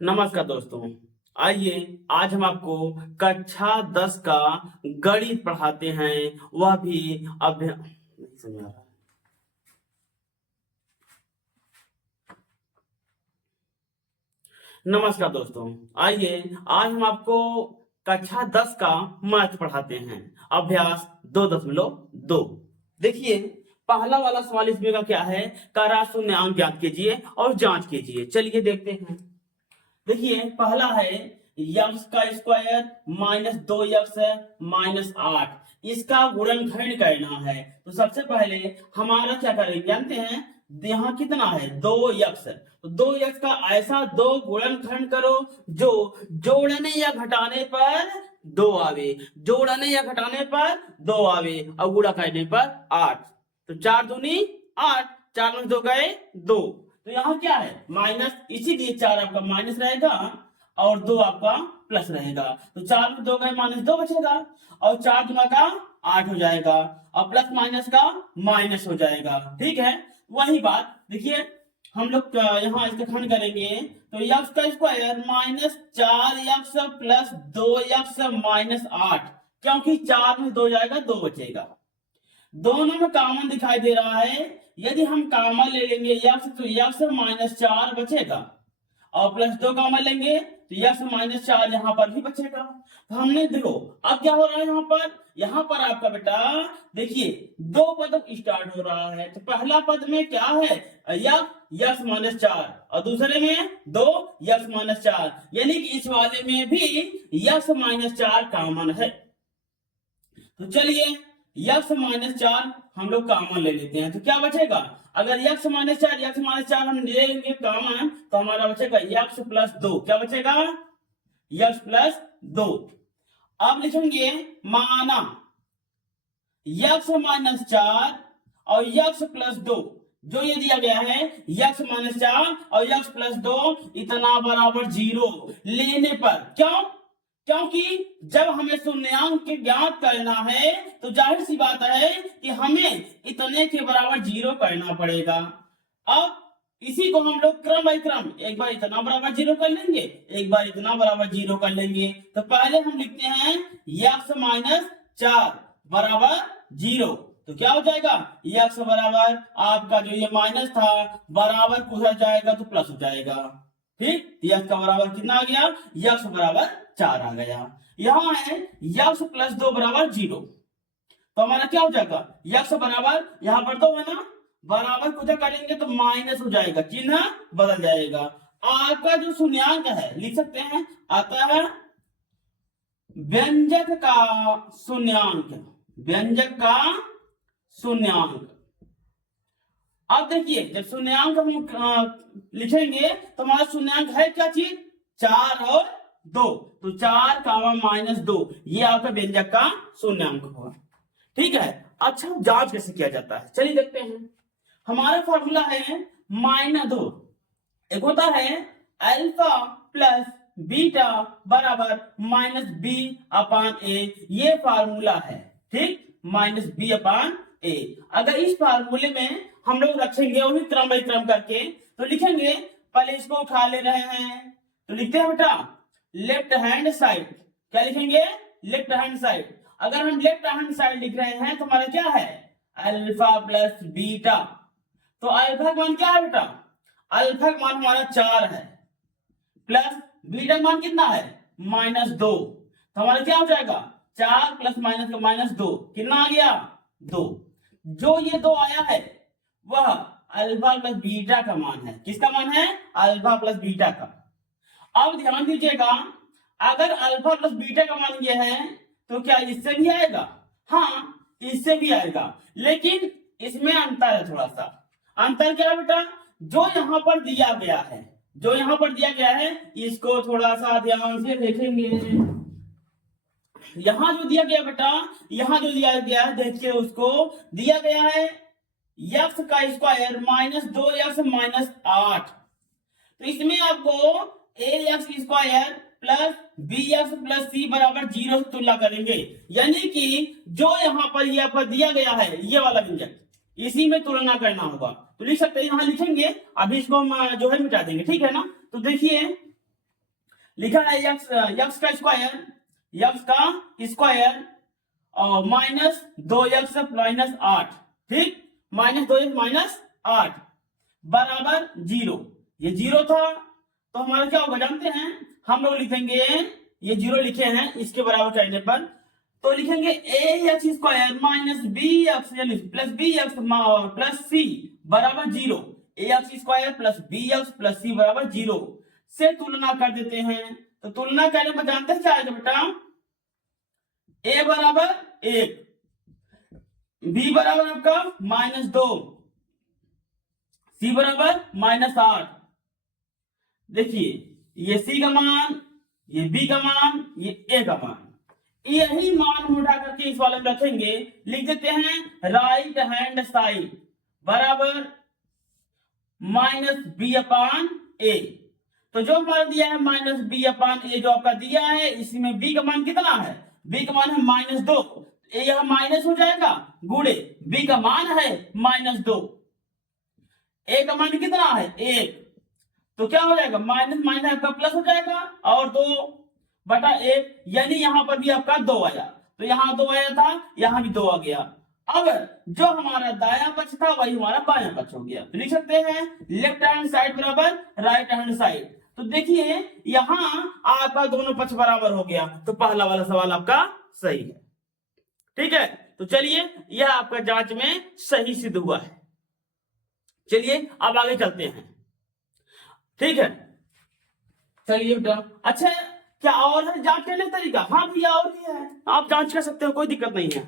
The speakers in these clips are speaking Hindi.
नमस्कार दोस्तों। आइए आज हम आपको कक्षा 10 का गणित पढ़ाते हैं, वह भी अभ्यास नहीं समझ आ रहा। नमस्कार दोस्तों, आइए आज हम आपको कक्षा 10 का मैथ पढ़ाते हैं, अभ्यास 2.2। देखिए पहला वाला सवाल इसमें का क्या है, कारा शून्य ज्ञात कीजिए और जांच कीजिए। चलिए देखते हैं। देखिए पहला है यक्स का स्क्वायर माइनस 2 यक्स है माइनस 8, इसका गुणनखंड करना है। तो सबसे पहले हमारा क्या करेंगे जानते हैं, यहाँ कितना है 2 यक्स, तो 2 यक्स का ऐसा दो गुणनखंड करो जो जोड़ने या घटाने पर 2 आवे, जोड़ने या घटाने पर 2 आवे और गुणा करने पर 8। तो 4 दूनी 8, 4 में 2 गए 2। तो यहाँ क्या है माइनस, इसीलिए 4 आपका माइनस रहेगा और 2 आपका प्लस रहेगा। तो 4 में 2 गए माइनस 2 बचेगा और 4 गुना का 8 हो जाएगा और प्लस माइनस का माइनस हो जाएगा। ठीक है, वही बात देखिए हम लोग यहाँ इसका खंड करेंगे। तो यक्स का square minus 4 x plus 2 x minus 8, क्योंकि 4 में 2 जाएगा 2 बचेगा। दोनों में कॉमन दिखाई दे रहा है, यदि हम कॉमन ले लेंगे यक्स तो यक्स माइनस 4 बचेगा और प्लस 2 कॉमन लेंगे तो यक्स माइनस 4 यहाँ पर भी बचेगा। तो हमने देखो अब क्या हो रहा है यहाँ पर आपका बेटा देखिए 2 पद स्टार्ट हो रहा है। तो पहला पद में क्या है यक्स माइनस 4 और दूसरे में 2 यक्स माइनस 4, यानी कि इस वाले में भी यक्स माइनस 4 कॉमन है। तो चलिए यक्स माइनस 4 हम लोग कॉमन ले लेते हैं। तो क्या बचेगा, अगर यक्स माइनस 4 हम ले लेंगे कॉमन तो हमारा बचेगा यक्स प्लस 2। क्या बचेगा यक्स प्लस 2। अब लिखेंगे माना यक्स माइनस 4 और यक्स प्लस 2, जो ये दिया गया है यक्स माइनस 4 और यक्स प्लस 2 इतना बराबर 0 लेने पर, क्यों, क्योंकि जब हमें शून्यांक ज्ञात करना है तो जाहिर सी बात है कि हमें इतने के बराबर 0 करना पड़ेगा। अब इसी को हम लोग क्रम बाई क्रम एक बार इतना बराबर 0 कर लेंगे, एक बार इतना बराबर 0 कर लेंगे। तो पहले हम लिखते हैं यक्स माइनस 4 बराबर 0। तो क्या हो जाएगा यक्स बराबर आपका जो ये माइनस था बराबर उधर जाएगा तो प्लस हो जाएगा। ठीक, यक्स का बराबर कितना आ गया, यक्स बराबर 4 आ गया। यहां है यक्स प्लस 2 बराबर 0, तो हमारा क्या हो जाएगा यक्स बराबर यहाँ पर 2 है ना, बराबर कुछ करेंगे तो माइनस हो जाएगा, चिन्ह बदल जाएगा। आपका जो शून्यांक है लिख सकते हैं अतः व्यंजक का शून्यांक, व्यंजक का शून्यांक। अब देखिए जब शून्यांक हम लिखेंगे तो हमारा शून्यांक है क्या चीज 4 और 2, तो 4 कामा माइनस 2 ये आपका व्यंजक का शून्यांक होगा। ठीक है, अच्छा जांच कैसे किया जाता है चलिए देखते हैं। हमारा फॉर्मूला है -2, एक होता है अल्फा प्लस बीटा बराबर -b/a, ये फार्मूला है। ठीक, -b/a। अगर इस फार्मूले में हम लोग रखेंगे वो भी क्रम बाई क्रम करके, तो लिखेंगे पहले इसको उठा ले रहे हैं तो लिखते हैं बेटा लेफ्ट हैंड साइड। क्या लिखेंगे लेफ्ट हैंड साइड। अगर हम लेफ्ट हैंड साइड लिख रहे हैं तो हमारा क्या है अल्फा प्लस बीटा। तो अल्फा का मान क्या है बेटा, अल्फा का मान हमारा 4 है प्लस बीटा का मान कितना है -2। तो हमारा क्या हो जाएगा 4 प्लस माइनस का -2 कितना आ गया 2। जो ये 2 आया है वह अल्फा प्लस बीटा का मान है। किसका मान है अल्फा प्लस बीटा का। अब ध्यान दीजिएगा अगर अल्फा प्लस बीटा का मान ये है तो क्या इससे भी आएगा, हाँ इससे भी आएगा, लेकिन इसमें अंतर है थोड़ा सा। अंतर क्या है बेटा, जो यहां पर दिया गया है, जो यहां पर दिया गया है इसको थोड़ा सा ध्यान से देखेंगे। यहां जो दिया गया बेटा, यहां जो दिया गया है देखिए, उसको दिया गया है यक्स का स्क्वायर -2 यक्स माइनस 8। तो इसमें आपको a x square plus b x plus c बराबर 0 से तुलना करेंगे, यानी कि जो यहाँ पर ये आपको दिया गया है ये वाला व्यंजक, इसी में तुलना करना होगा। तो लिख सकते हैं, यहां लिखेंगे, अभी इसको हम जो है मिटा देंगे, ठीक है ना। तो देखिए लिखा है यक्स का स्क्वायर और माइनस 2x माइनस 8, ठीक, माइनस 2x माइनस 8 बराबर 0। ये 0 था तो हमारा क्या होगा जानते हैं, हम लोग लिखेंगे, ये 0 लिखे हैं, इसके बराबर करने पर तो लिखेंगे ax स्क्वायर माइनस bx यानी प्लस bx प्लस c बराबर 0। ax square plus bx plus c बराबर 0 से तुलना कर देते हैं। तो तुलना करने पर जानते हैं क्या आएगा बेटा, a बराबर 1, b बराबर आपका -2, c बराबर -8। देखिए ये c का मान, ये b का मान, ये a का मान, यही मान हम उठा करके इस वाले में रखेंगे। लिख देते हैं राइट हैंड साइड बराबर -b/a। तो जो हमारा दिया है -b/a जो आपका दिया है, इसमें b का मान कितना है, b का मान है -2, यह माइनस हो जाएगा गुणे b का मान है -2, a का मान कितना है 1, तो क्या हो जाएगा माइनस माइनस आपका प्लस हो जाएगा और 2/1, यानी यहां पर भी आपका 2 आया, तो यहां 2 आया था, यहां भी 2 आ गया। अब जो हमारा दायां पक्ष था वही हमारा बायां पक्ष हो गया। तो लिख सकते हैं लेफ्ट हैंड साइड बराबर राइट हैंड साइड। तो देखिए यहां आपका दोनों पक्ष बराबर हो गया, तो पहला वाला सवाल आपका सही है। ठीक है, तो चलिए यह आपका जांच में सही सिद्ध हुआ है। चलिए अब आगे चलते हैं। ठीक है, चलिए बेटा, अच्छा क्या और है जांच करने का तरीका? हाँ भैया और भी है, आप जांच कर सकते हो, कोई दिक्कत नहीं है।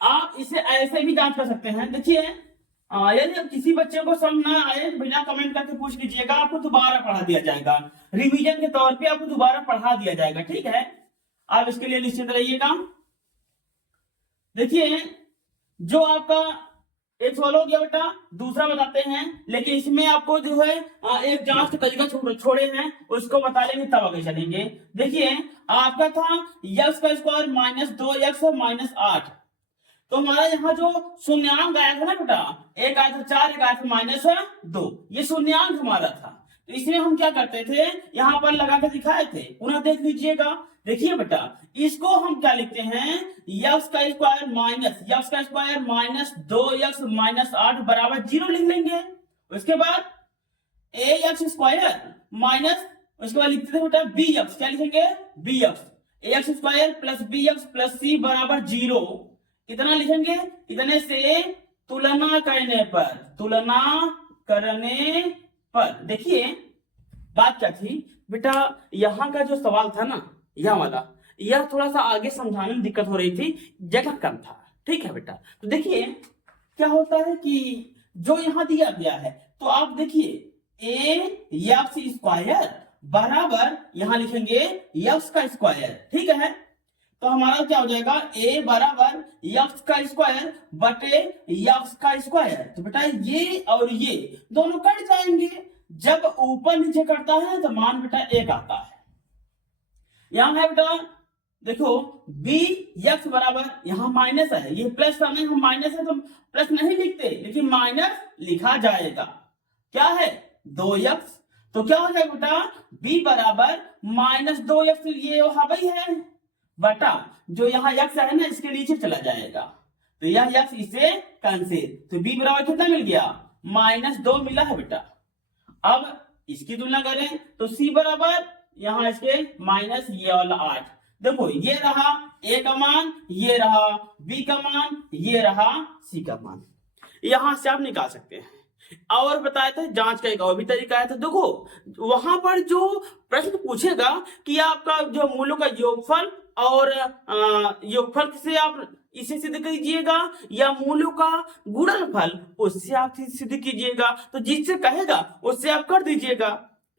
आप इसे ऐसे भी जांच कर सकते हैं। देखिए यदि किसी बच्चे को समझ ना आए बिना कमेंट करके पूछ लीजिएगा, आपको दोबारा पढ़ा दिया जाएगा, रिवीजन के तौर पे आपको दोबारा पढ़ा दिया जाएगा। ठीक है, आप इसके लिए निश्चित रहिएगा। देखिए जो आपका एक सवाल हो गया बेटा, दूसरा बताते हैं, लेकिन इसमें आपको जो है एक जांच का तरीका छोड़े हैं, उसको बता लेंगे तब आगे चलेंगे। देखिए आपका था x का स्क्वायर -2x -8, तो हमारा यहाँ जो शून्यांक आया था ना बेटा, एक आया था 4, एक आया था -2, ये शून्यांक हमारा था। तो इसमें हम क्या करते थे, यहाँ पर लगा के दिखाए थे, पुनः देख लीजिएगा। देखिए बेटा इसको हम क्या लिखते हैं, x का स्क्वायर -2x -8 बराबर 0 लिख लेंगे। उसके बाद ax स्क्वायर माइनस, उसके बाद लिखते थे बेटा bx, क्या लिखेंगे bx, ax square plus bx plus c बराबर 0, इतना लिखेंगे। इतने से तुलना करने पर देखिए बात क्या थी बेटा, यहां का जो सवाल था ना, यह वाला, यह थोड़ा सा आगे समझाने में दिक्कत हो रही थी, जगह कम था। ठीक है बेटा, तो देखिए क्या होता है कि जो यहां दिया गया है, तो आप देखिए x स्क्वायर बराबर यहां लिखेंगे x का स्क्वायर। ठीक है, तो हमारा क्या हो जाएगा, a बराबर x का स्क्वायर बटे x का स्क्वायर। तो बेटा ये और ये दोनों कट जाएंगे, जब ऊपर नीचे करता है तो मान बेटा 1 आता है। यहां है बेटा देखो bx बराबर, यहां माइनस है, ये प्लस था नहीं, हम माइनस है तो प्लस नहीं लिखते, लेकिन माइनस लिखा जाएगा। क्या है 2x, तो क्या हो जाएगा बेटा b बराबर -2x, ये वहां वही है बटा जो यहाँ x है ना, इसके नीचे चला जाएगा, तो यह x इसे कैंसिल, तो b बराबर कितना मिल गया -2 मिला है बेटा। अब इसकी तुलना करें तो c बराबर यहां इसके माइनस ये वाला 8, देखो ये रहा a का मान, ये रहा b का मान, ये रहा c का मान, यहां से आप निकाल सकते हैं। और बताया था जांच का एक और भी तरीका है, तो देखो वहां पर जो प्रश्न पूछेगा कि आपका जो मूलों का योगफल और योगफल से आप इसे सिद्ध कीजिएगा या मूलों का गुणनफल उससे आप सिद्ध कीजिएगा, तो जिससे कहेगा उससे आप कर दीजिएगा।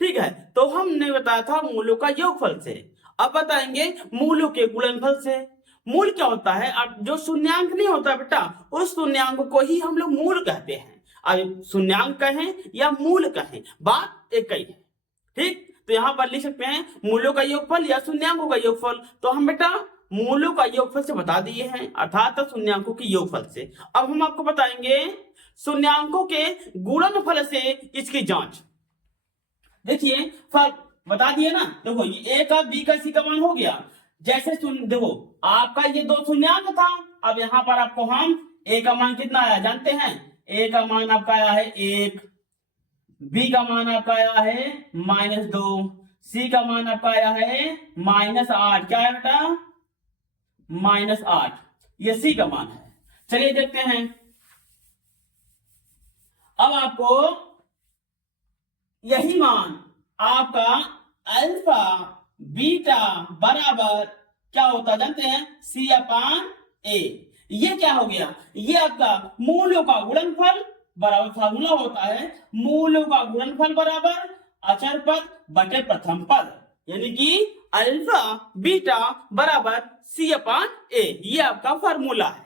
ठीक है, तो हमने बताया था मूलों का योगफल से, अब बताएंगे मूलों के गुणनफल से। मूल क्या होता है, अब जो शून्यांक नहीं होता बेटा, उस शून्यांक को ही हम लोग मूल कहते हैं। अब शून्यांक कहें या मूल कहें, बात एक ही है। ठीक, तो यहां पर लिख सकते हैं मूलों का योगफल या शून्यांकों का योगफल, तो हम बेटा मूलों का योगफल से बता दिए हैं, अर्थात शून्यांकों के योगफल से। अब हम आपको बताएंगे शून्यांकों के गुणनफल से इसकी जांच। देखिए बता दिए ना। देखो ये ए का बी का सी का मान हो गया। जैसे देखो आपका ये 2 शून्याङ्क था, अब यहाँ पर आपको हम ए का मान कितना आया जानते हैं? ए का मान आपका आया है 1, बी का मान आपका आया है -2, सी का मान आपका आया है -8। क्या है बेटा? -8, ये सी का मान है। चलिए देखते हैं। अब आपको यही मान आपका अल्फा बीटा बराबर क्या होता जानते हैं? सी अपान ए। ये क्या हो गया? ये आपका मूलों का गुणनफल बराबर फार्मूला होता है मूलों का गुणनफल बराबर अचर पद बटे प्रथम पद, यानी कि अल्फा बीटा बराबर सी अपान ए। ये आपका फार्मूला है।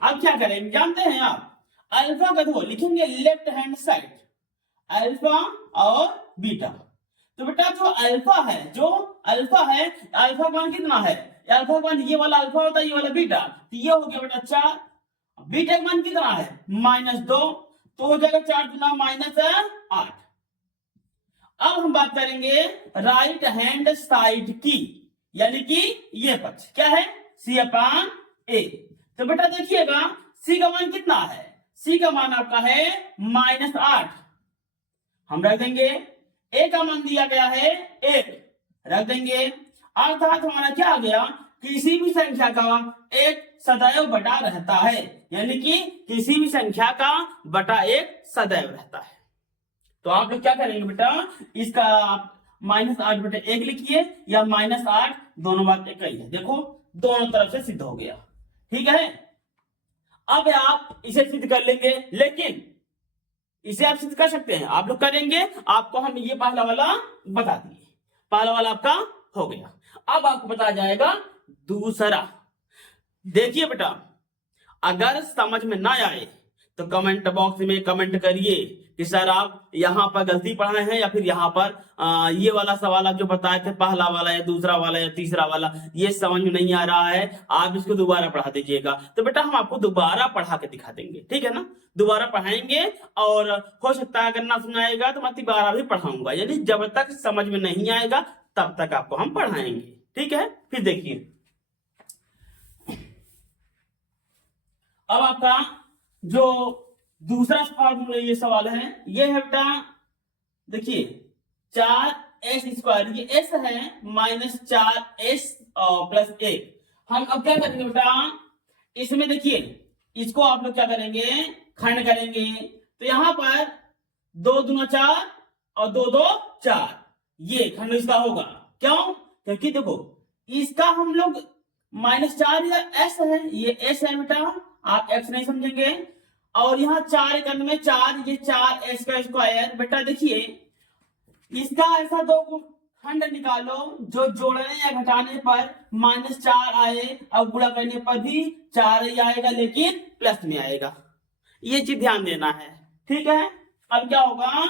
अब क्या करेंगे जानते हैं आप? अल्फा का देखो लिखेंगे लेफ्ट हैंड साइड, अल्फा और बीटा। तो बेटा जो अल्फा है अल्फा मान कितना है? अल्फा मान ये वाला अल्फा होता है, ये वाला बीटा, तो ये हो गया बेटा 4। बीटा मान कितना है? -2, तो हो जाएगा 4 गुना -8। अब हम बात करेंगे राइट हैंड साइड की, यानी कि ये पक्ष क्या है? सी अपान ए। तो बेटा देखिएगा सी का मान कितना है? सी का मान आपका है -8, हम रख देंगे। ए का मान दिया गया है 1, रख देंगे। अर्थात हमारा क्या आ गया? किसी भी संख्या का 1 सदैव बटा रहता है, यानी कि किसी भी संख्या का बटा 1 सदैव रहता है। तो आप लोग क्या करेंगे बेटा? इसका आप -8 बटे 1 लिखिए या -8, दोनों बात एक ही है। देखो दोनों तरफ से सिद्ध हो गया, ठीक है। अब आप इसे सिद्ध कर लेंगे, लेकिन इसे आप सिद्ध कर सकते हैं, आप लोग करेंगे। आपको हम ये पहला वाला बता दिए, पहला वाला आपका हो गया। अब आपको बताया जाएगा दूसरा। देखिए बेटा, अगर समझ में ना आए तो कमेंट बॉक्स में कमेंट करिए कि सर आप यहाँ पर गलती पढ़ाए हैं, या फिर यहाँ पर ये वाला सवाल आप जो बताए थे पहला वाला या दूसरा वाला या तीसरा वाला ये समझ में नहीं आ रहा है, आप इसको दोबारा पढ़ा दीजिएगा। तो बेटा हम आपको दोबारा पढ़ा के दिखा देंगे, ठीक है ना। दोबारा पढ़ाएंगे और हो सकता है अगर ना सुनाएगा तो मैं दोबारा भी पढ़ाऊंगा, यानी जब तक समझ में नहीं आएगा तब तक आपको हम पढ़ाएंगे, ठीक है। फिर देखिए अब आपका जो दूसरा फॉर्मूला ये सवाल है, ये है बेटा देखिए 4s², ये s है -4s प्लस 1। हम अब क्या करेंगे बेटा? इसमें देखिए इसको आप लोग क्या करेंगे? खंड करेंगे। तो यहां पर 2 दूना 4 और 2 2 4, ये खंड इसका होगा। क्यों? क्योंकि देखो इसका हम लोग -4 या s है, ये s है बेटा, आप x नहीं समझेंगे। और यहाँ 4 एक में 4, ये 4s²। बेटा देखिए इसका ऐसा 2 खंड निकालो जो जोड़ने या घटाने पर -4 आए और गुणा करने पर भी 4 ही आएगा, लेकिन प्लस में आएगा। ये चीज ध्यान देना है, ठीक है। अब क्या होगा?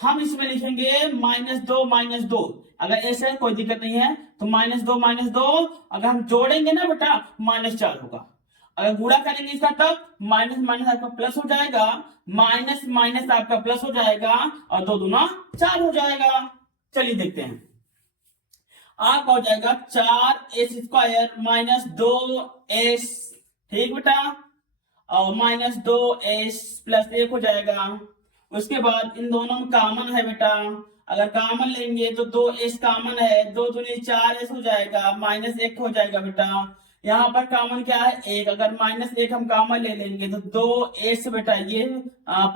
हम इसमें लिखेंगे -2 अगर ऐसे है कोई दिक्कत नहीं है, तो -2 अगर हम जोड़ेंगे ना बेटा -4 होगा। अगर गुणा करेंगे इसका तब माइनस आपका प्लस हो जाएगा, माइनस आपका प्लस हो जाएगा और 2 दूना 4 हो जाएगा। चलिए देखते हैं, आपका हो जाएगा 4s² -2s, ठीक बेटा, और -2s प्लस 1 हो जाएगा। उसके बाद इन दोनों में कॉमन है बेटा, अगर कॉमन लेंगे तो 2s कॉमन है, 2 दूनी 4s हो जाएगा, -1 हो जाएगा बेटा। यहाँ पर कॉमन क्या है? 1, अगर -1 हम कॉमन ले लेंगे तो 2s बेटा, ये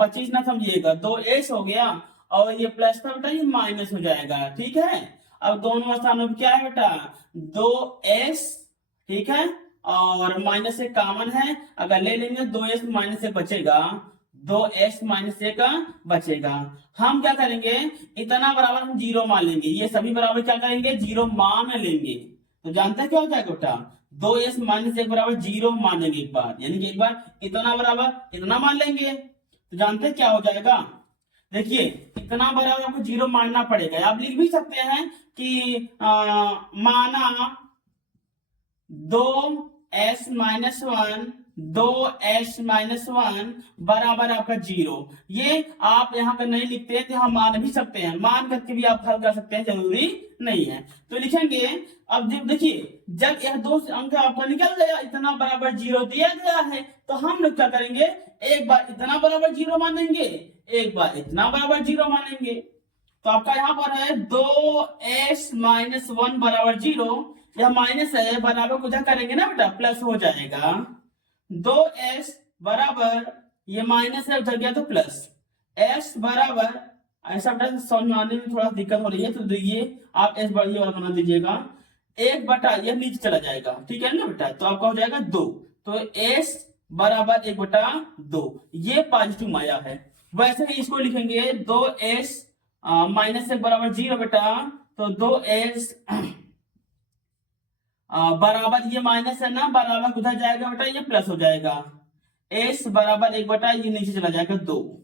25 ना समझिएगा, 2s हो गया और ये प्लस था बेटा, ये माइनस हो जाएगा, ठीक है। अब दोनों स्थानों पर क्या है बेटा? 2s, ठीक है, और -1 कॉमन है, अगर ले लेंगे 2s -1 बचेगा, 2s -1 बचेगा। हम क्या करेंगे? इतना बराबर हम 0 मान लेंगे, ये सभी बराबर क्या करेंगे? 0 मान लेंगे। तो जानते हैं क्या हो जाएगा बेटा? 2s -1 बराबर 0 मान लेंगे एक बार, यानी कि एक बार इतना बराबर इतना मान लेंगे। तो जानते हैं क्या हो जाएगा? देखिए इतना बराबर आपको 0 मानना पड़ेगा। आप लिख भी सकते हैं कि माना 2s -1 2s-1 बराबर आपका 0। ये आप यहाँ पर नहीं लिखते हैं तो हम मान भी सकते हैं, मान करके भी आप हल कर सकते हैं, जरूरी नहीं है। तो लिखेंगे, अब जब देखिए जब यह दो अंक आपका निकल गया, इतना बराबर 0 दिया गया है, तो हम लोग क्या करेंगे, एक बार इतना बराबर 0 मानेंगे, एक बार इतना बराबर 0 मानेंगे। तो आपका यहाँ पर है 2s-1 बराबर 0, यह माइनस है, बराबर को क्या करेंगे ना बेटा, प्लस हो जाएगा। 2s बराबर, ये माइनस है उधर गया तो प्लस, s बराबर, ऐसा बेटा समझ में आने में थोड़ा दिक्कत हो रही है तो ये आप s बढ़िया वाला बना दीजिएगा, 1 बटा यह नीचे चला जाएगा, ठीक है ना बेटा, तो आपका हो जाएगा 2। तो s बराबर 1/2, ये पॉजिटिव आया है। वैसे ही इसको लिखेंगे 2s -1 बराबर 0 बेटा, तो 2s बराबर, ये माइनस है ना, बराबर उधर जाएगा बेटा, ये प्लस हो जाएगा, s बराबर 1 बटा, ये नीचे चला जाएगा 2,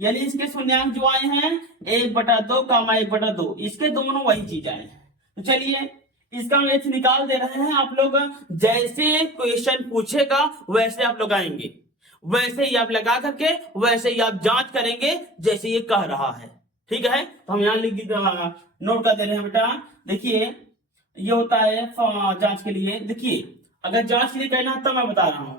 यानी इसके शून्यांक जो आए हैं 1/2 कामा 1/2, इसके दोनों वही चीज आए हैं। तो चलिए इसका मैथ निकाल दे रहे हैं आप लोग, जैसे क्वेश्चन पूछेगा वैसे आप लगाएंगे, वैसे ही आप लगा करके वैसे ही आप जांच करेंगे जैसे ये कह रहा है, ठीक है। तो हम यहाँ नोट कर दे रहे हैं बेटा। देखिए ये होता है जांच के लिए, देखिए अगर जांच के लिए करना है तो मैं बता रहा हूं,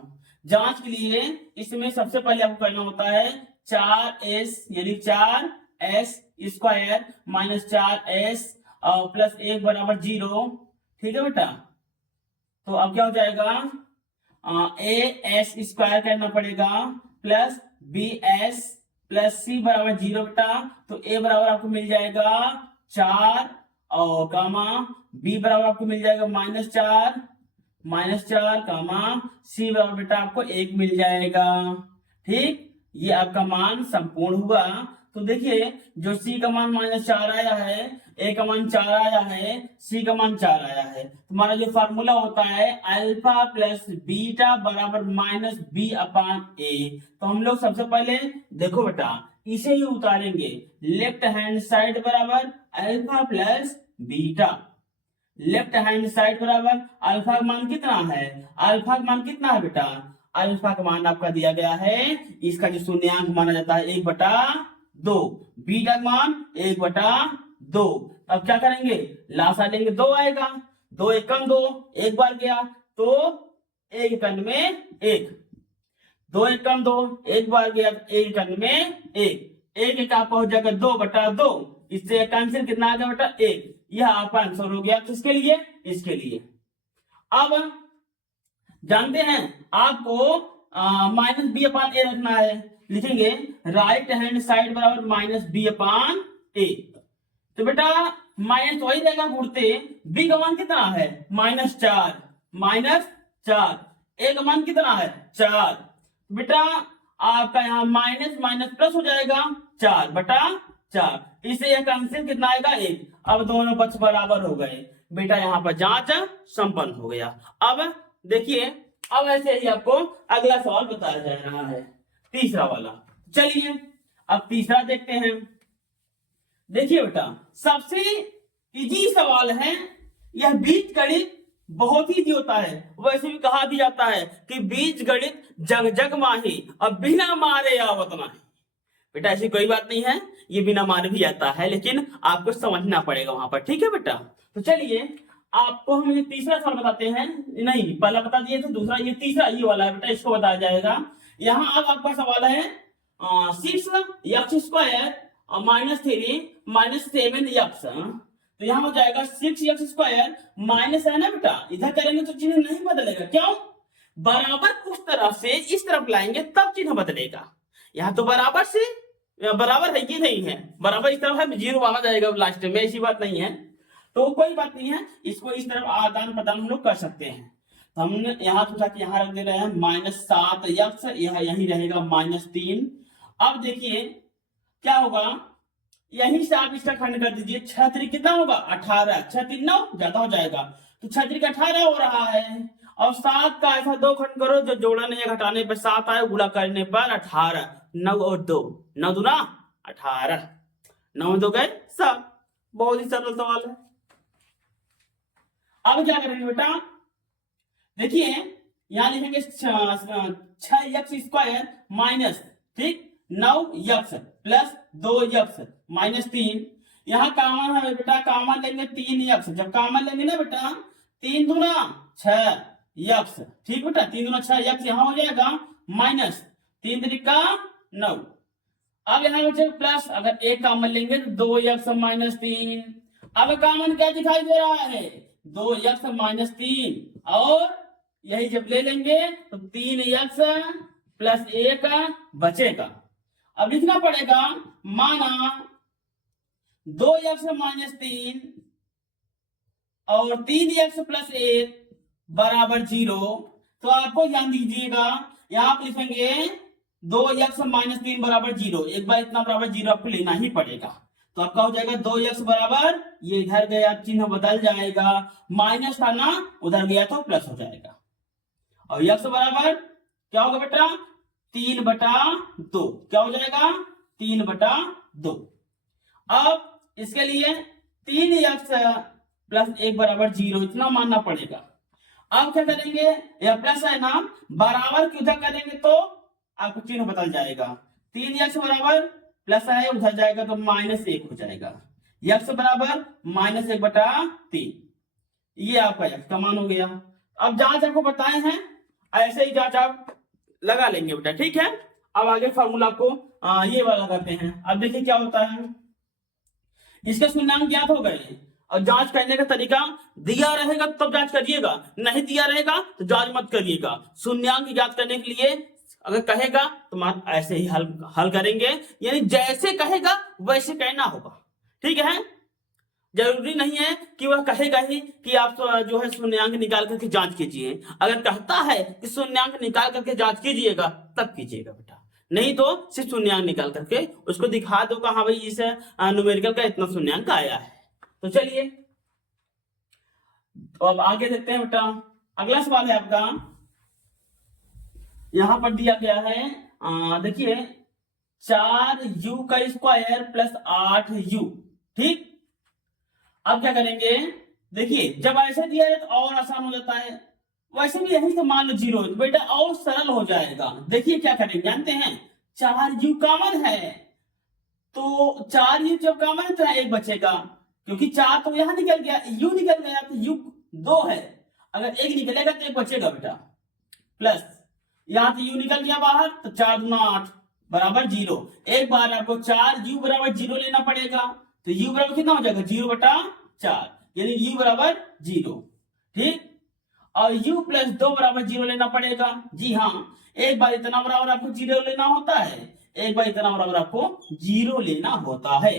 जांच के लिए इसमें सबसे पहले आपको करना होता है 4s यानी 4s square minus 4s plus 1 बराबर 0, ठीक है बेटा। तो अब क्या हो जाएगा, a s स्क्वायर करना पड़ेगा प्लस bs प्लस c बराबर 0 बेटा, तो a बराबर आपको मिल जाएगा 4 और कामा b बराबर आपको मिल जाएगा -4 कामा c बराबर बेटा आपको 1 मिल जाएगा, ठीक। ये आपका मान संपूर्ण हुआ। तो देखिए जो c का मान -4 आया है, a का मान 4 आया है, c का मान 4 आया है, तुम्हारा जो फार्मूला होता है अल्फा प्लस बीटा बराबर -b/a। तो हम लोग सबसे पहले देखो बेटा इसे ही उतारेंगे, लेफ्ट हैंड साइड बराबर alpha plus beta, left hand side बराबर अल्फा का मान कितना है, अल्फा का मान कितना है बेटा, अल्फा का मान आपका दिया गया है, इसका जो शून्यांक माना जाता है 1/2, बीटा का मान 1/2। अब क्या करेंगे, लासा लेंगे 2 आएगा, 2 एकम 2, एक बार गया तो 1 एकम में 1, 2 एकम 2, एक बार गया 1 एकम में 1 एक आपका हो जाएगा 2/2, इससे आंसर कितना आ गया बेटा 1, यह आपका आंसर हो गया किसके लिए, इसके लिए। अब जानते हैं आपको -b/a रखना है, लिखेंगे राइट हैंड साइड बराबर -b/a। तो बेटा माइनस वही रहेगा गुड़ते, b का मान कितना है -4, a का मान कितना है 4, बेटा आपका यहाँ माइनस माइनस प्लस हो जाएगा 4/4, इससे यह आंसर कितना आएगा 1। अब दोनों पक्ष बराबर हो गए बेटा, यहाँ पर जांच संपन्न हो गया। अब देखिए अब ऐसे ही आपको अगला सवाल बताया जा रहा है, तीसरा वाला। चलिए अब तीसरा देखते हैं। देखिए बेटा सबसे इजी सवाल है, यह बीज गणित बहुत ही इजी होता है, वैसे भी कहा भी जाता है कि बीज गणित जग जग माही और बिना मारे आवत नहीं। बेटा ऐसी कोई बात नहीं है, ये बिना मारे भी आता है, लेकिन आपको समझना पड़ेगा वहां पर, ठीक है बेटा। तो चलिए आपको हम ये तीसरा सवाल बताते हैं, नहीं पहला बता दिए थे, दूसरा ये तीसरा ये वाला है बेटा, इसको बताया जाएगा। यहाँ अब आपका सवाल है 6x² -3 -7x, तो यहाँ हो जाएगा 6x² माइनस है ना बेटा, इधर करेंगे तो चिन्ह नहीं बदलेगा, क्यों, बराबर उस तरफ से इस तरफ लाएंगे तब चिन्ह बदलेगा, यहाँ तो बराबर से बराबर है कि नहीं है, बराबर इस तरफ है 0 माना जाएगा लास्ट में, ऐसी बात नहीं है। तो कोई बात नहीं है, इसको इस तरफ आदान प्रदान हम लोग कर सकते हैं। तो हमने यहाँ सोचा कि यहाँ रख दे रहे हैं -7x, यह यही रहेगा -3। अब देखिए क्या होगा, यहीं से आप इसका खंड कर दीजिए, 6 कितना होगा 18, 6 9 ज्यादा हो जाएगा, तो 6 18 हो रहा है। और 7 का ऐसा 2 खंड करो जो जोड़ने या घटाने पर 7 आए, गुणा करने पर 18, 9 और 2, 9 दूना 18, 9 2 गए 7। बहुत ही सरल सवाल है। अब क्या करेंगे बेटा, देखिए यहाँ लिखेंगे 6x² माइनस, ठीक, 9x प्लस 2x माइनस 3। यहाँ कॉमन है बेटा, कॉमन लेंगे 3x, जब कॉमन लेंगे ना बेटा 3 दूना 6x, ठीक बेटा, 3 दूना 6x यहाँ हो जाएगा माइनस 3 त्रिका 9। अब यहाँ बचे प्लस, अगर एक कॉमन लेंगे तो 2x माइनस 3। अब कॉमन क्या दिखाई दे रहा है, 2x माइनस 3, और यही जब ले लेंगे तो 3x प्लस 1 बचेगा। अब लिखना पड़ेगा, माना 2x माइनस 3 और 3x प्लस 1 बराबर 0। तो आपको ध्यान दीजिएगा, यहां आप लिखेंगे 2x माइनस 3 बराबर 0, एक बार इतना बराबर 0 आपको लेना ही पड़ेगा। तो आपका हो जाएगा 2x बराबर, ये इधर गया चिन्ह बदल जाएगा, माइनस था ना, उधर गया तो प्लस हो जाएगा। और x बराबर क्या होगा बेटा, 3/2, क्या हो जाएगा 3/2। अब इसके लिए 3x प्लस 1 बराबर 0 इतना मानना पड़ेगा। अब क्या करेंगे, यह प्लस है ना, बराबर की उधर करेंगे तो आपको चिन्ह बदल जाएगा, 3x बराबर प्लस है, उधर जाएगा तो माइनस 1 हो जाएगा, x बराबर माइनस 1/3, ये आपका x का मान हो गया। अब जांच आपको बताए हैं, ऐसे ही जांच आप लगा लेंगे बेटा, ठीक है। अब आगे फॉर्मूला को ये वाला करते हैं। अब देखिए क्या होता है, इसके शून्यांक ज्ञात हो गए, और जांच करने का तरीका दिया रहेगा तब जांच करिएगा, नहीं दिया रहेगा तो जांच मत करिएगा। शून्यांक ज्ञात करने के लिए अगर कहेगा तो मान ऐसे ही हल करेंगे, यानी जैसे कहेगा वैसे कहना होगा, ठीक है। जरूरी नहीं है कि वह कहेगा ही कि आप जो है शून्यांक निकाल करके जांच कीजिए। अगर कहता है कि शून्यांक निकाल करके जांच कीजिएगा तब कीजिएगा बेटा, नहीं तो सिर्फ शून्यांक निकाल करके उसको दिखा दो, हाँ भाई इस न्यूमेरिकल का इतना शून्यांक आया है। तो चलिए तो अब आगे देखते हैं बेटा, अगला सवाल है आपका, यहां पर दिया गया है, देखिए 4u² प्लस 8u, ठीक। अब क्या करेंगे, देखिए जब ऐसे दिया है तो और आसान हो जाता है, वैसे भी यही तो मान लो 0 बेटा, और सरल हो जाएगा। देखिए क्या करेंगे जानते हैं, 4u कॉमन है, तो 4u जब कॉमन है तो 1 बचेगा, क्योंकि 4 तो यहां निकल गया, u निकल गया तो u 2 है, अगर 1 निकलेगा तो 1 बचेगा बेटा, प्लस यहां तो u निकल गया बाहर तो 4 दूना 8 बराबर 0। एक बार आपको 4u बराबर 0 लेना पड़ेगा, तो u बराबर कितना हो जाएगा 0/4, यानी u बराबर 0, ठीक। और u प्लस 2 बराबर 0 लेना पड़ेगा, जी हाँ, एक बार इतना बराबर आपको 0 लेना होता है, एक बार इतना बराबर आपको 0 लेना होता है।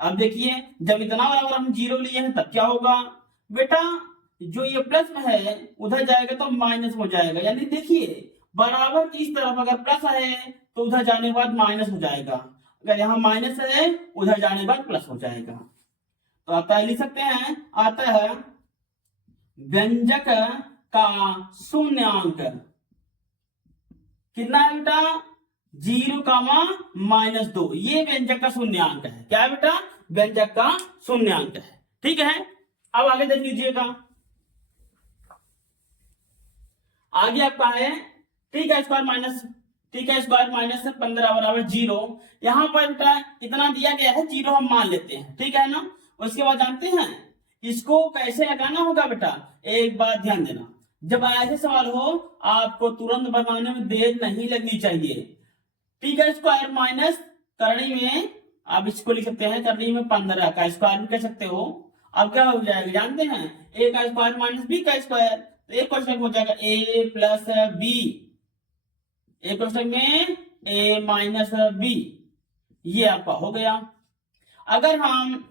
अब देखिए जब इतना बराबर हम 0 लिए हैं तब क्या होगा बेटा, जो ये प्लस में है उधर जाएगा तो माइनस हो जाएगा, यानी देखिए बराबर की इस तरफ अगर प्लस है तो उधर जाने के बाद माइनस हो जाएगा, अगर यहाँ माइनस है उधर जाने के बाद प्लस हो जाएगा। तो आता है, लिख सकते हैं, आता है व्यंजक का शून्यांक कितना है बेटा, 0, -2, ये व्यंजक का शून्यांक है। क्या है बेटा, व्यंजक का शून्यांक है, ठीक है। अब आगे देख लीजिएगा, आगे आपका है t² माइनस 15 बराबर 0। यहां पर बेटा इतना दिया गया है, 0 हम मान लेते हैं, ठीक है ना। उसके बाद जानते हैं इसको कैसे लगाना होगा बेटा, एक बात ध्यान देना, जब ऐसे सवाल हो आपको तुरंत बनाने में देर नहीं लगनी चाहिए। t² माइनस करनी में आप इसको लिख सकते हैं, करनी में 15 का स्क्वायर भी कह सकते हो। अब क्या हो जाएगा जानते हैं, a का स्क्वायर माइनस b का स्क्वायर, तो एक क्वेश्चन हो जाएगा a प्लस b, एक क्वेश्चन में a माइनस b, ये आपका हो गया। अगर हम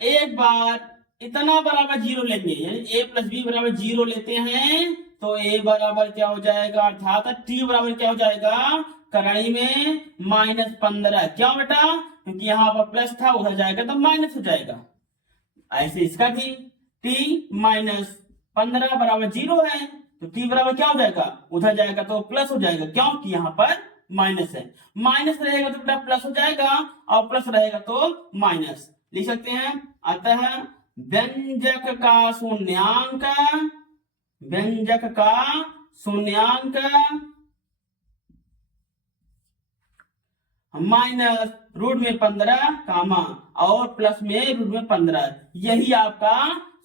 एक बार इतना बराबर 0 लेंगे, यानी a प्लस b बराबर 0 लेते हैं, तो a बराबर क्या हो जाएगा, अर्थात t बराबर क्या हो जाएगा, करणी में -15। क्यों बेटा, क्योंकि यहाँ पर प्लस था उधर जाएगा तो माइनस हो जाएगा। ऐसे इसका भी t -15 बराबर 0 है, तो t बराबर क्या हो जाएगा, उधर जाएगा तो प्लस हो जाएगा, क्योंकि यहाँ पर माइनस है, माइनस रहेगा तो बेटा प्लस हो जाएगा, और प्लस रहेगा तो माइनस। लिख सकते हैं, अतः व्यंजक का शून्यांक, व्यंजक का शून्यांक माइनस रूट में 15 कामा और प्लस में रूट में 15, यही आपका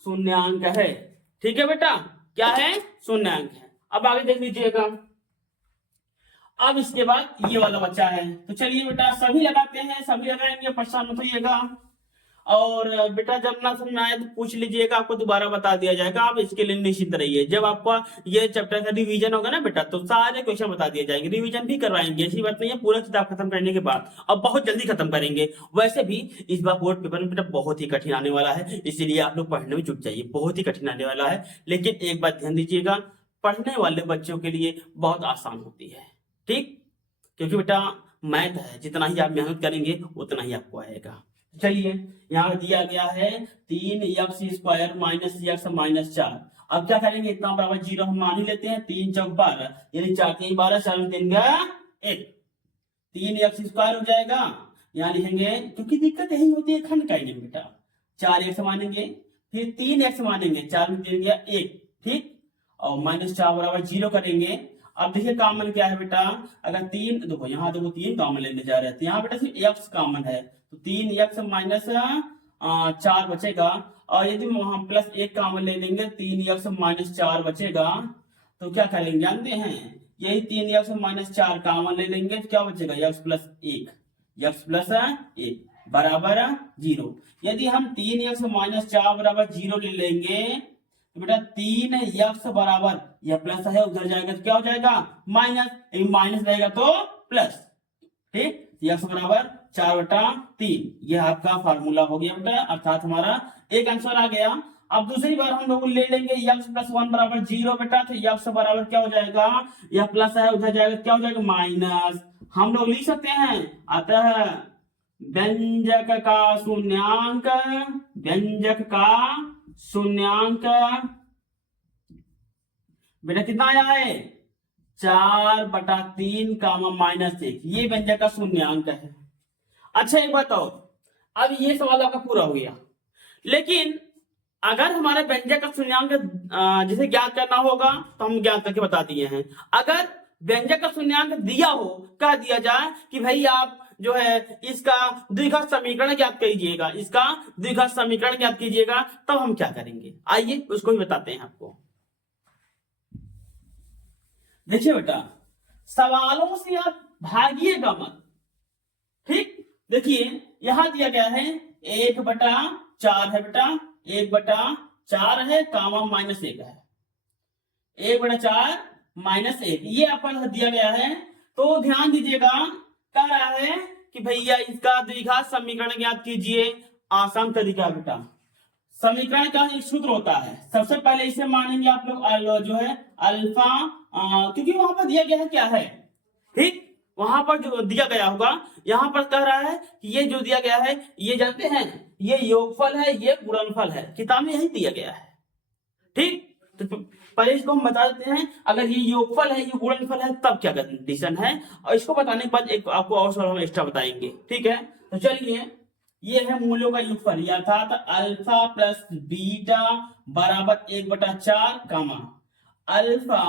शून्यांक है। ठीक है बेटा, क्या है? शून्यांक है। अब आगे देख लीजिएगा। अब इसके बाद ये वाला बच्चा है, तो चलिए बेटा सभी लगाते हैं, सभी लगाएंगे, परेशान मत होइएगा। और बेटा जब ना समझ में आए तो पूछ लीजिएगा, आपको दोबारा बता दिया जाएगा, आप इसके लिए निश्चिंत रहिए। जब आपका ये चैप्टर का रिवीजन होगा ना बेटा, तो सारे क्वेश्चन बता दिए जाएंगे, रिवीजन भी करवाएंगे, ऐसी बात नहीं है। पूरा किताब खत्म करने के बाद, अब बहुत जल्दी खत्म करेंगे। वैसे भी इस बार बोर्ड पेपर में बेटा बहुत ही कठिन आने वाला है, इसीलिए आप लोग पढ़ने में जुट जाइए, बहुत ही कठिन आने वाला है। लेकिन एक बात ध्यान दीजिएगा, पढ़ने वाले बच्चों के लिए बहुत आसान होती है, ठीक, क्योंकि बेटा मैथ है, जितना ही आप मेहनत करेंगे उतना ही आपको आएगा। चलिए यहाँ दिया गया है 3x² माइनस x माइनस 4। अब क्या करेंगे, इतना बराबर 0 हम मान ही लेते हैं। 3 चौक 12, यानी 4 3 12, 4 3 1, 3x² हो जाएगा। यहाँ लिखेंगे, क्योंकि दिक्कत यही होती है खंड काटने में बेटा। 4x मानेंगे, फिर 3x मानेंगे, 4 में 3 गया 1, ठीक, और माइनस 4 बराबर 0 करेंगे। अब देखिए कॉमन क्या है बेटा, अगर 3 देखो, यहाँ देखो 3 कॉमन लेने जा रहे हैं, यहाँ बेटा सिर्फ x कॉमन है, तो 3x माइनस 4 बचेगा। और यदि वहां प्लस 1 कॉमन ले लेंगे, 3x माइनस 4 बचेगा। तो क्या करेंगे जानते हैं, यही 3x माइनस 4 कॉमन ले लेंगे, तो क्या बचेगा, x प्लस 1, x प्लस 1 बराबर 0। यदि हम 3x माइनस 4 बराबर 0 ले लेंगे, तो बेटा 3x बराबर, यह प्लस है उधर जाएगा तो क्या हो जाएगा, माइनस, माइनस रहेगा तो प्लस, ठीक। x बराबर 4/3, यह आपका फार्मूला हो गया बेटा, अर्थात हमारा एक आंसर आ गया। अब दूसरी बार हम लोग ले लेंगे x प्लस 1 बराबर 0 बेटा, तो x बराबर क्या हो जाएगा, यह प्लस है उधर जाएगा क्या हो जाएगा, माइनस। हम लोग लिख सकते हैं, अतः व्यंजक का शून्यांक, व्यंजक का शून्यांक बेटा कितना आया है, 4/3 कामा माइनस 1, ये व्यंजक का शून्यांक है। अच्छा एक बताओ, अब ये सवाल आपका पूरा हो गया, लेकिन अगर हमारे व्यंजक का शून्यांक जिसे ज्ञात करना होगा तो हम ज्ञात करके बता दिए हैं। अगर व्यंजक का शून्यांक दिया हो, कह दिया जाए कि भाई आप जो है इसका द्विघात समीकरण ज्ञात कीजिएगा, इसका द्विघात समीकरण ज्ञात कीजिएगा, तब हम क्या करेंगे, आइए उसको भी बताते हैं आपको। देखिए बेटा, सवालों से आप भागिएगा मत, ठीक। देखिए यहां दिया गया है 1/4 है बेटा, 1/4 है कामा माइनस 1 है, 1/4 माइनस 1, ये आपका दिया गया है। तो ध्यान दीजिएगा, कह रहा है कि भैया इसका द्विघात समीकरण ज्ञात कीजिए। आसान तरीका बेटा, समीकरण का एक सूत्र होता है, सबसे पहले इसे मानेंगे आप लोग जो है अल्फा, क्योंकि वहां पर दिया गया है क्या है, ठीक, वहां पर जो दिया गया होगा, यहां पर कह रहा है कि ये जो दिया गया है, ये जानते हैं ये योगफल है, ये गुणनफल है, किताब में यही दिया गया है, ठीक। तो पहले इसको हम बता देते हैं, अगर ये योगफल है, ये गुणनफल है, तब क्या कंडीशन है, और इसको बताने के बाद एक आपको और सवाल हम एक्स्ट्रा बताएंगे, ठीक है। तो चलिए, ये है मूल्यों का योगफल, अर्थात अल्फा प्लस बीटा बराबर 1/4 कामा अल्फा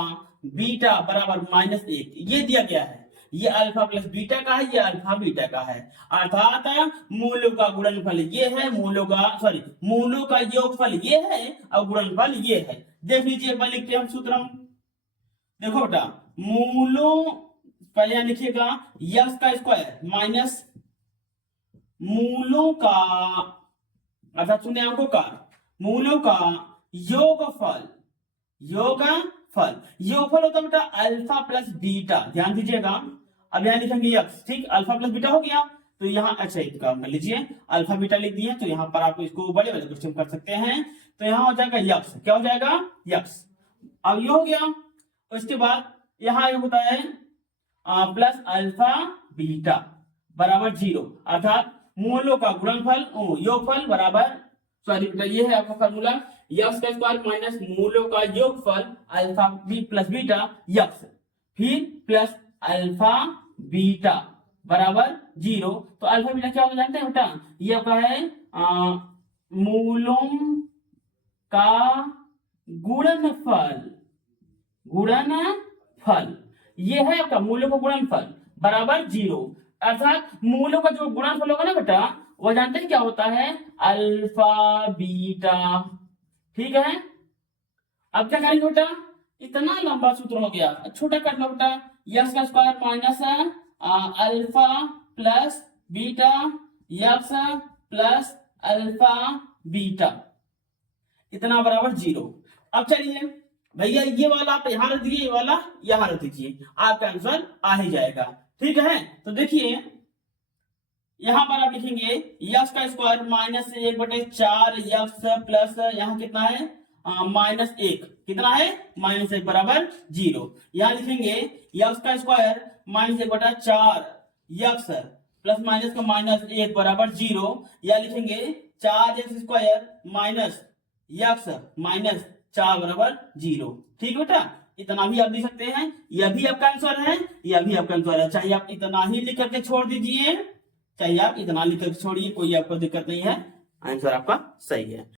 बीटा बराबर -1, ये दिया गया है। ये अल्फा प्लस बीटा का है, ये अल्फा बीटा का है, अर्थात मूल्यों का गुणनफल ये है, मूल्यों का योगफल ये है और गुणनफल ये है। देख लीजिए, एक बार लिखते हैं हम सूत्र। देखो बेटा, मूलों पहले यहां लिखिएगा x का स्क्वायर माइनस मूलों का, अर्थात शून्यांकों का मूलों का योगफल, योगफल होता है बेटा अल्फा प्लस बीटा, ध्यान दीजिएगा। अब यहां लिखेंगे x, ठीक, अल्फा प्लस बीटा हो गया, तो यहाँ अच्छा एक काम कर लीजिए, अल्फा बीटा लिख दिए, तो यहाँ पर आप इसको बड़े वाले क्वेश्चन कर सकते हैं, तो यहाँ हो जाएगा x, क्या हो जाएगा x। अब ये हो गया, उसके बाद यहाँ ये होता है प्लस अल्फा बीटा बराबर 0, अर्थात मूलों का गुणनफल योगफल बराबर, ये है आपका फॉर्मूला, x का स्क्वायर माइनस मूलों का योगफल alpha B plus beta x, फिर प्लस अल्फा बीटा बराबर 0। तो अल्फा बीटा क्या होता है जानते हैं बेटा, ये आपका है मूलों का गुणनफल, गुणनफल, ये है आपका मूलों का गुणनफल बराबर 0। अर्थात मूलों का जो गुणनफल होगा ना बेटा, वो जानते हैं क्या होता है, अल्फा बीटा। ठीक है, अब क्या करेंगे बेटा, इतना लंबा सूत्र हो गया, छोटा कर लो बेटा। यक्स का square minus alpha plus beta x plus alpha beta, इतना बराबर 0। अब चलिए भैया, ये वाला आप यहां रख दीजिए, ये वाला यहां रख दीजिए, आपका आंसर आ ही जाएगा। ठीक है, तो देखिए यहां पर आप लिखेंगे यक्स का स्क्वायर माइनस 1/4 यक्स प्लस यहाँ कितना है -1, कितना है -1 बराबर 0। यहाँ लिखेंगे यक्स का स्क्वायर -1/4 यक्स प्लस माइनस का -1 बराबर 0। या लिखेंगे 4x² माइनस यक्स माइनस 4 बराबर 0। ठीक बेटा, इतना भी आप लिख सकते हैं, यह भी आपका आंसर है, यह भी आपका आंसर है। चाहे आप इतना ही लिख करके छोड़ दीजिए, चाहे आप इतना लिख करके छोड़िए, कोई आपको दिक्कत नहीं है, आंसर आपका सही है।